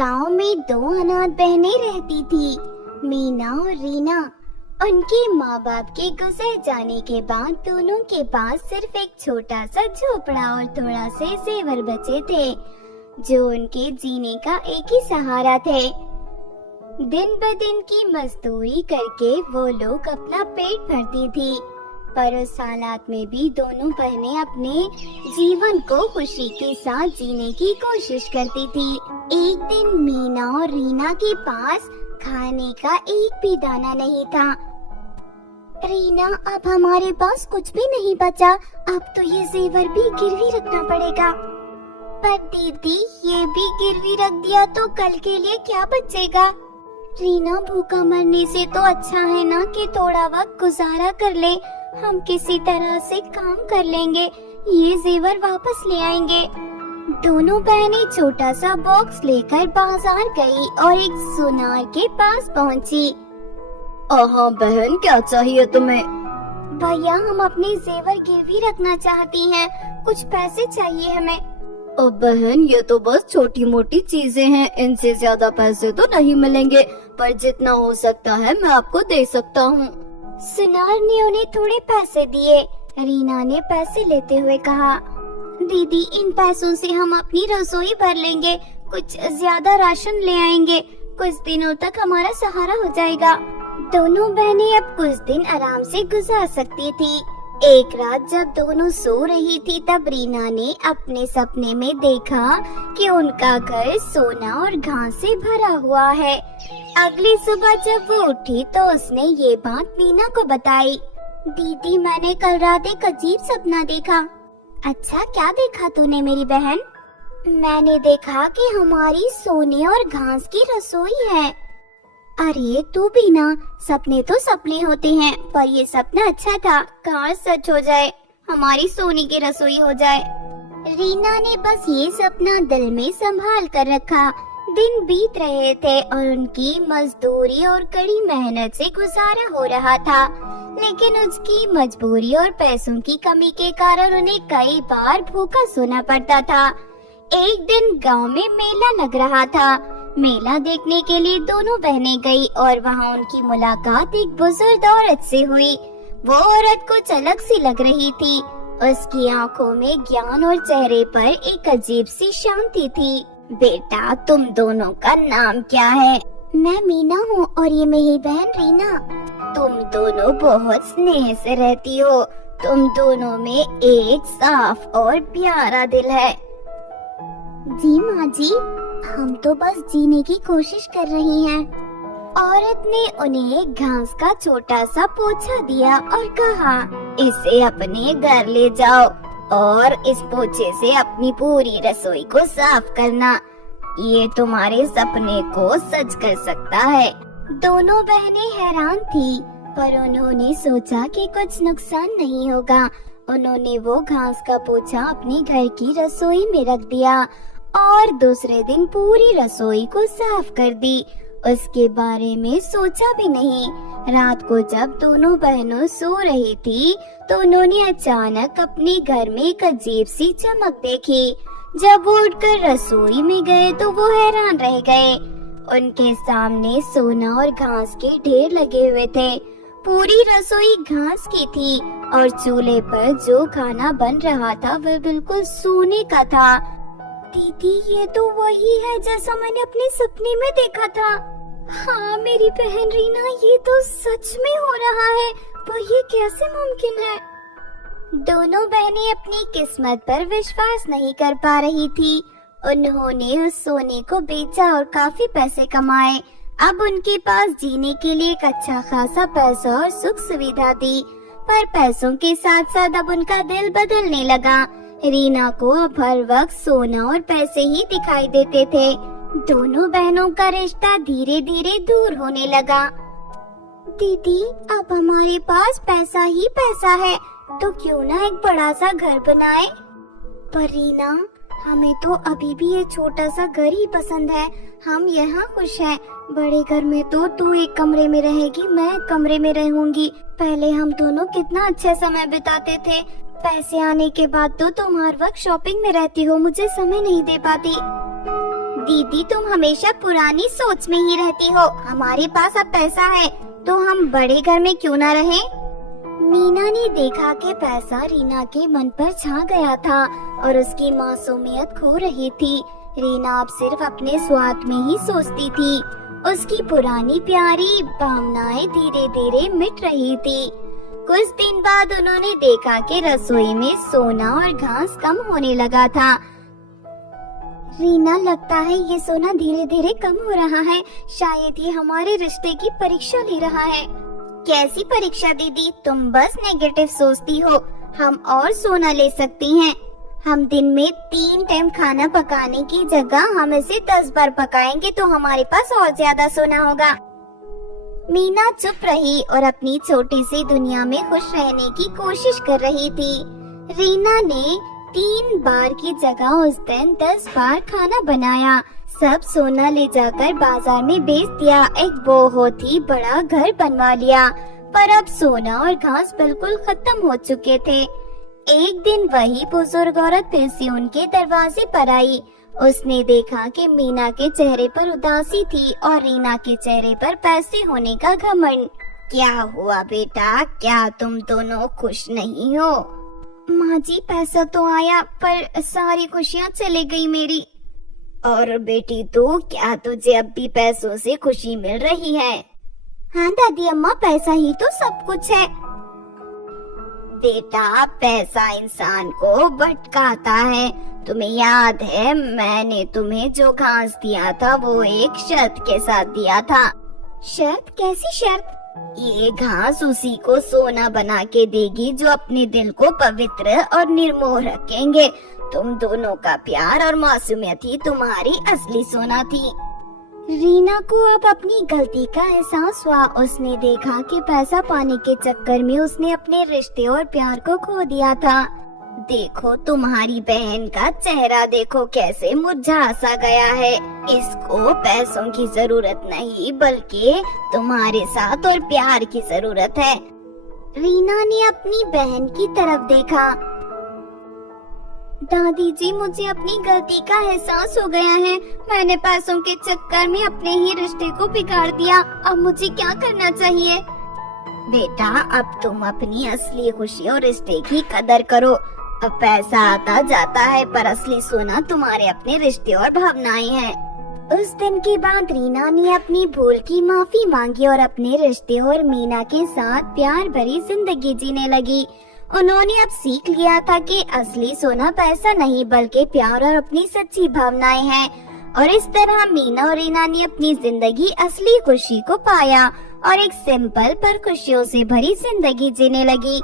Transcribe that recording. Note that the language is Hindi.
गांव में दो अनाथ बहनें रहती थी, मीना और रीना। उनके माँ बाप के गुजर जाने के बाद दोनों के पास सिर्फ एक छोटा सा झोपड़ा और थोड़ा से जेवर बचे थे, जो उनके जीने का एक ही सहारा थे। दिन ब दिन की मजदूरी करके वो लोग अपना पेट भरती थी, पर उस हालात में भी दोनों बहनें अपने जीवन को खुशी के साथ जीने की कोशिश करती थी। एक दिन मीना और रीना के पास खाने का एक भी दाना नहीं था। रीना, अब हमारे पास कुछ भी नहीं बचा, अब तो ये जेवर भी गिरवी रखना पड़ेगा। पर दीदी, ये भी गिरवी रख दिया तो कल के लिए क्या बचेगा? रीना, भूखा मरने से तो अच्छा है ना कि थोड़ा वक्त गुजारा कर ले। हम किसी तरह से काम कर लेंगे, ये जेवर वापस ले आएंगे। दोनों बहनें छोटा सा बॉक्स लेकर बाजार गई और एक सुनार के पास पहुंची। हाँ बहन, क्या चाहिए तुम्हें? भैया, हम अपने जेवर गिरवी रखना चाहती हैं, कुछ पैसे चाहिए हमें। अब बहन, ये तो बस छोटी मोटी चीजें हैं, इनसे ज्यादा पैसे तो नहीं मिलेंगे, पर जितना हो सकता है मैं आपको दे सकता हूँ। सुनार ने उन्हें थोड़े पैसे दिए। रीना ने पैसे लेते हुए कहा, दीदी, इन पैसों से हम अपनी रसोई भर लेंगे, कुछ ज्यादा राशन ले आएंगे, कुछ दिनों तक हमारा सहारा हो जाएगा। दोनों बहनें अब कुछ दिन आराम से गुजार सकती थी। एक रात जब दोनों सो रही थी, तब रीना ने अपने सपने में देखा कि उनका घर सोना और घास से भरा हुआ है। अगली सुबह जब वो उठी तो उसने ये बात मीना को बताई। दीदी, मैंने कल रात एक अजीब सपना देखा। अच्छा, क्या देखा तूने मेरी बहन? मैंने देखा कि हमारी सोने और घास की रसोई है। अरे तू भी ना, सपने तो सपने होते हैं, पर ये सपना अच्छा था, काश सच हो जाए, हमारी सोने की रसोई हो जाए। रीना ने बस ये सपना दिल में संभाल कर रखा। दिन बीत रहे थे और उनकी मजदूरी और कड़ी मेहनत से गुजारा हो रहा था, लेकिन उसकी मजबूरी और पैसों की कमी के कारण उन्हें कई बार भूखा सोना पड़ता था। एक दिन गांव में मेला लग रहा था। मेला देखने के लिए दोनों बहनें गई और वहां उनकी मुलाकात एक बुजुर्ग औरत से हुई। वो औरत कुछ अलग सी लग रही थी। उसकी आंखों में ज्ञान और चेहरे पर एक अजीब सी शांति थी। बेटा, तुम दोनों का नाम क्या है? मैं मीना हूँ और ये मेरी बहन रीना। तुम दोनों बहुत स्नेह से रहती हो। तुम दोनों में एक साफ और प्यारा दिल है। जी माँ जी, हम तो बस जीने की कोशिश कर रही हैं। औरत ने उन्हें एक घास का छोटा सा पोछा दिया और कहा, इसे अपने घर ले जाओ और इस पोछे से अपनी पूरी रसोई को साफ करना। ये तुम्हारे सपने को सच कर सकता है। दोनों बहनें हैरान थी, पर उन्होंने सोचा कि कुछ नुकसान नहीं होगा। उन्होंने वो घास का पोछा अपने घर की रसोई में रख दिया और दूसरे दिन पूरी रसोई को साफ कर दी। उसके बारे में सोचा भी नहीं। रात को जब दोनों बहनों सो रही थी तो उन्होंने अचानक अपने घर में एक अजीब सी चमक देखी। जब वो उठकर रसोई में गए तो वो हैरान रह गए। उनके सामने सोना और घास के ढेर लगे हुए थे। पूरी रसोई घास की थी और चूल्हे पर जो खाना बन रहा था वह बिल्कुल सोने का था। दीदी, ये तो वही है जैसा मैंने अपने सपने में देखा था। हाँ मेरी बहन रीना, ये तो सच में हो रहा है, पर ये कैसे मुमकिन है? दोनों बहनें अपनी किस्मत पर विश्वास नहीं कर पा रही थी। उन्होंने उस सोने को बेचा और काफी पैसे कमाए। अब उनके पास जीने के लिए एक अच्छा खासा पैसा और सुख सुविधा थी, पर पैसों के साथ साथ अब उनका दिल बदलने लगा। रीना को अब हर वक्त सोना और पैसे ही दिखाई देते थे। दोनों बहनों का रिश्ता धीरे धीरे दूर होने लगा। दीदी, अब हमारे पास पैसा ही पैसा है, तो क्यों ना एक बड़ा सा घर बनाए? पर रीना, हमें तो अभी भी ये छोटा सा घर ही पसंद है। हम यहाँ खुश हैं। बड़े घर में तो तू एक कमरे में रहेगी, मैं एक कमरे में रहूंगी। पहले हम दोनों कितना अच्छा समय बिताते थे। पैसे आने के बाद तो तुम हर वक्त शॉपिंग में रहती हो, मुझे समय नहीं दे पाती। दीदी तुम हमेशा पुरानी सोच में ही रहती हो। हमारे पास अब पैसा है तो हम बड़े घर में क्यों न रहें? मीना ने देखा कि पैसा रीना के मन पर छा गया था और उसकी मासूमियत खो रही थी। रीना अब सिर्फ अपने स्वार्थ में ही सोचती थी। उसकी पुरानी प्यारी भावनाएं धीरे धीरे मिट रही थी। कुछ दिन बाद उन्होंने देखा कि रसोई में सोना और घास कम होने लगा था। रीना, लगता है ये सोना धीरे धीरे कम हो रहा है। शायद ये हमारे रिश्ते की परीक्षा ले रहा है। कैसी परीक्षा दीदी? तुम बस नेगेटिव सोचती हो। हम और सोना ले सकती हैं। हम दिन में 3 टाइम खाना पकाने की जगह हम इसे 10 बार पकाएंगे तो हमारे पास और ज्यादा सोना होगा। मीना चुप रही और अपनी छोटी सी दुनिया में खुश रहने की कोशिश कर रही थी। रीना ने 3 बार की जगह उस दिन 10 बार खाना बनाया। सब सोना ले जाकर बाजार में बेच दिया। एक बहुत ही बड़ा घर बनवा लिया। पर अब सोना और घास बिल्कुल खत्म हो चुके थे। एक दिन वही बुजुर्ग औरत फिर से उनके दरवाजे पर आई। उसने देखा कि मीना के चेहरे पर उदासी थी और रीना के चेहरे पर पैसे होने का घमंड। क्या हुआ बेटा? क्या तुम दोनों खुश नहीं हो? माँ जी, पैसा तो आया पर सारी खुशियाँ चली गई मेरी। और बेटी तू, क्या तुझे अब भी पैसों से खुशी मिल रही है? हाँ दादी अम्मा, पैसा ही तो सब कुछ है। बेटा, पैसा इंसान को भटकाता है। तुम्हें याद है मैंने तुम्हें जो घास दिया था वो एक शर्त के साथ दिया था। शर्त? कैसी शर्त? ये घास उसी को सोना बना के देगी जो अपने दिल को पवित्र और निर्मोह रखेंगे। तुम दोनों का प्यार और मासूमियत ही तुम्हारी असली सोना थी। रीना को अब अपनी गलती का एहसास हुआ। उसने देखा कि पैसा पाने के चक्कर में उसने अपने रिश्ते और प्यार को खो दिया था। देखो, तुम्हारी बहन का चेहरा देखो कैसे मुरझा सा गया है। इसको पैसों की जरूरत नहीं बल्कि तुम्हारे साथ और प्यार की जरूरत है। रीना ने अपनी बहन की तरफ देखा। दादी जी, मुझे अपनी गलती का एहसास हो गया है। मैंने पैसों के चक्कर में अपने ही रिश्ते को बिगाड़ दिया। अब मुझे क्या करना चाहिए? बेटा, अब तुम अपनी असली खुशी और रिश्ते की कदर करो। अब पैसा आता जाता है पर असली सोना तुम्हारे अपने रिश्ते और भावनाएं हैं। उस दिन के बाद रीना ने अपनी भूल की माफी मांगी और अपने रिश्ते और मीना के साथ प्यार भरी जिंदगी जीने लगी। उन्होंने अब सीख लिया था कि असली सोना पैसा नहीं बल्कि प्यार और अपनी सच्ची भावनाएं हैं। और इस तरह मीना और रीना ने अपनी जिंदगी असली खुशी को पाया और एक सिंपल पर खुशियों से भरी जिंदगी जीने लगी।